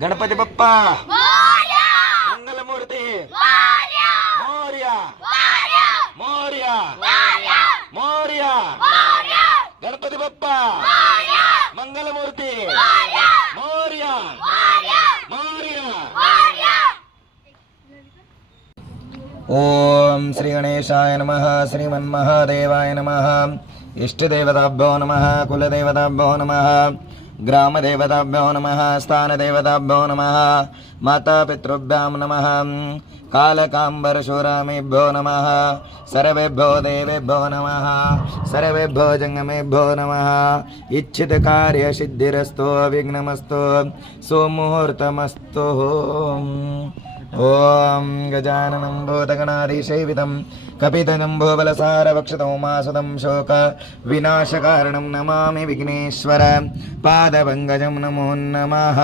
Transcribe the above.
गणपति बप्पा मंगलमूर्ति मोर्या मोर्या मोर्या गणपति बप्पा मंगलमूर्ति मोर्या मोर्या। ओम श्री गणेशाय नमः। श्रीमन्महादेवाय नमः। इष्टदेवताभ्यो नमः। कुलदेवताभ्यो नमः। ग्रामदेवताभ्यो नमः। स्थानदेवताभ्यो नमः। मातापितृभ्यां नमः। कालकाम्बरशूरामेभ्यो नमः। सर्वेभ्यो देवेभ्यो नमः। सर्वेभ्यो जंगमेभ्यो नमः। इच्छितकार्यसिद्धिरस्तु विघ्नमस्तु सुमुहूर्तमस्तु। ओम गजाननं भूतगणाधीसेवितं कपितजम्बोबलसारभक्षितोमासुतं शोक विनाशकारणं नमामि विघ्नेश्वर पादपङ्कजं नमो नमः।